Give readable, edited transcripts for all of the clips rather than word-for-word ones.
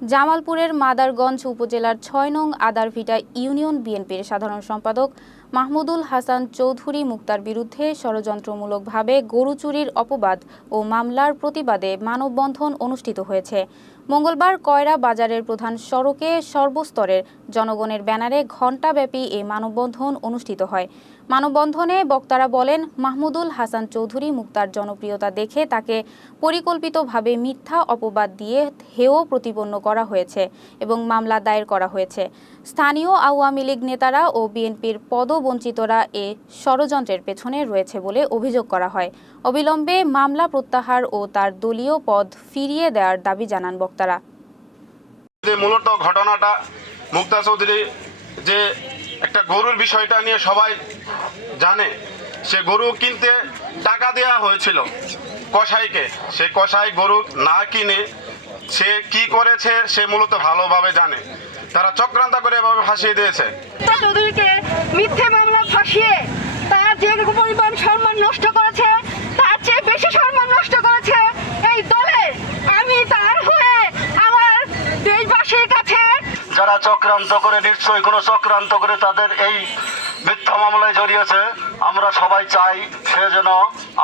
জামালপুরের মাদারগঞ্জ উপজেলার ৬ নং আদারভিটা ইউনিয়ন বিএনপির সাধারণ সম্পাদক মাহমুদুল হাসান চৌধুরী মুক্তার বিরুদ্ধে ষড়যন্ত্রমূলকভাবে গরু চুরির অপবাদ ও মামলার প্রতিবাদে মানববন্ধন অনুষ্ঠিত হয়েছে। মঙ্গলবার কয়রা বাজারের প্রধান সড়কে সর্বস্তরের জনগণের ব্যানারে ঘণ্টাব্যাপী এই মানববন্ধন অনুষ্ঠিত হয়। মানববন্ধনে বক্তারা বলেন, মাহমুদুল হাসান চৌধুরী মুক্তার জনপ্রিয়তা দেখে তাকে পরিকল্পিতভাবে মিথ্যা অপবাদ দিয়ে হেয় প্রতিপন্ন করা হয়েছে এবং মামলা দায়ের করা হয়েছে। স্থানীয় আওয়ামী লীগ নেতারা ও বিএনপির পদবঞ্চিতরা এ ষড়যন্ত্রের পেছনে রয়েছে বলে অভিযোগ করা হয়। অবিলম্বে মামলা প্রত্যাহার ও তার দলীয় পদ ফিরিয়ে দেওয়ার দাবি জানান বক্তারা। মূলত ঘটনাটা মুক্তা চৌধুরী যে একটা গরুর বিষয়টা নিয়ে সবাই জানে, সে গরু কিনতে টাকা দেওয়া হয়েছিল কসাইকে। সে কসাই গরু না কিনে সে কি করেছে সে মূলত ভালোভাবে জানে। তারা চক্রান্ত করে এভাবে ফাঁসিয়ে দিয়েছে। চৌধুরীকে মিথ্যে মামলা ফাঁসিয়ে তার যে পরিমাণ সম্মান নষ্ট করেছে, তার চেয়ে বেশি সম্মান নষ্ট করেছে এই দলের। আমি তার হয়ে আমার দেশবাসীর কাছে যারা চক্রান্ত করে, নিশ্চয়ই কোনো চক্রান্ত করে তাদের এই মিথ্যা মামলায় জড়িয়েছে, আমরা সবাই চাই সে যেন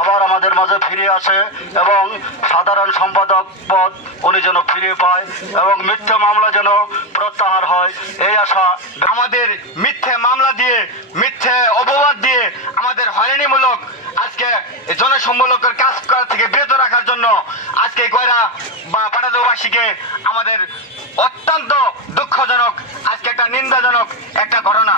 আবার আমাদের মাঝে ফিরে আসে এবং সাধারণ সম্পাদক পদ উনি যেন ফিরে পায় এবং মিথ্যা মামলা যেন প্রত্যাহার হয়, এই আশা। আমাদের মিথ্যে মামলা দিয়ে, মিথ্যে অপবাদ দিয়ে আমাদের হয়রানিমূলক আজকে জনসম্মূলকের কাজ করা থেকে বিরত রাখার জন্য আজকে কয়রা বা পাটাদবাসীকে আমাদের অত্যন্ত দুঃখজনক, আজকে একটা নিন্দাজনক একটা ঘটনা।